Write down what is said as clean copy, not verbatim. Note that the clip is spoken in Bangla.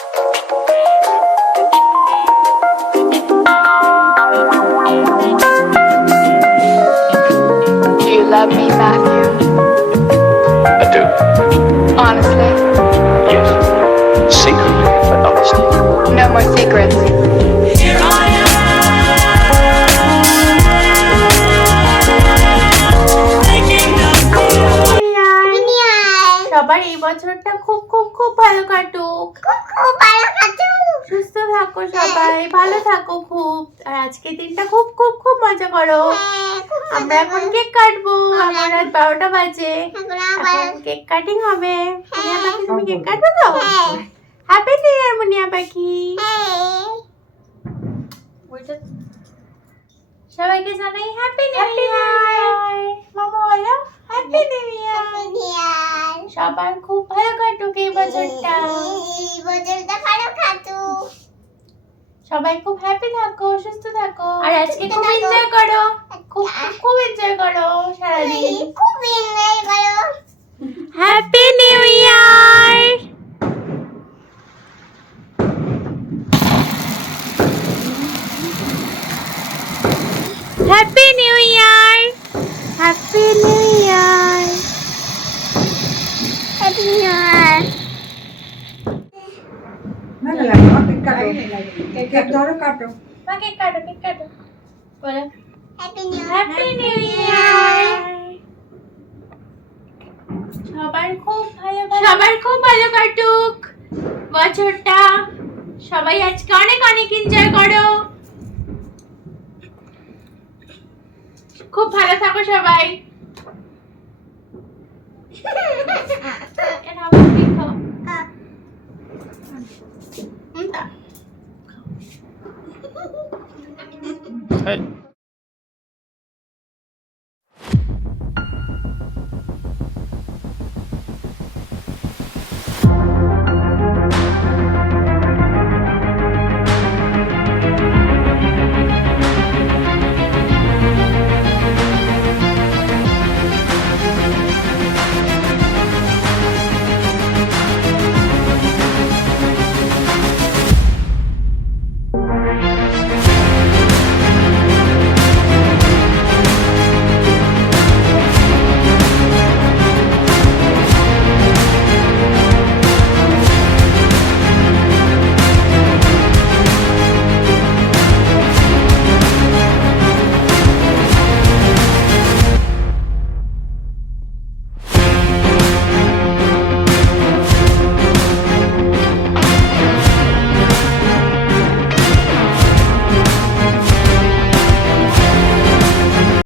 Do you love me, Matthew? I do. Honestly? Yes. Secretly, but honestly. No more secrets. সবার এই বছরটা খুব খুব খুব ভালো কাটুক, সুস্থ থাকো সবাই, ভালো থাকো খুব। আর আজকের দিনটা খুব খুব খুব মজা করো। আমরা এখন কেক কাটবো, এখন রাত 12টা বাজে, এখন কেক কাটিং হবে। মুনিয়া পাখি, তুমি কেক কাটবে তো? হ্যাপি নিউ ইয়ার মুনিয়া পাখি। সবাইকে জানাই হ্যাপি নিউ ইয়ার। মামা বলো হ্যাপি নিউ ইয়ার। সবার খুব ভালো কাটুক এই বছরটা। সবাই খুব হ্যাপি থাকো, সুস্থ থাকো। আর আজকে খুব এনজয় করো, খুব খুব এনজয় করো সারাদিন। Happy new year. Happy new year. Happy new year. Happy new year. Cake ধরো, কাটো। মা কেক কাটো, কেক কাটো। বলো happy new happy new year. সবার খুব ভালো কাটুক বছরটা। সবাই আজকে অনেক অনেক এনজয় করো। খুব ভালো থাকো সবাই। এটা আবার কেক খাও। তা Hey.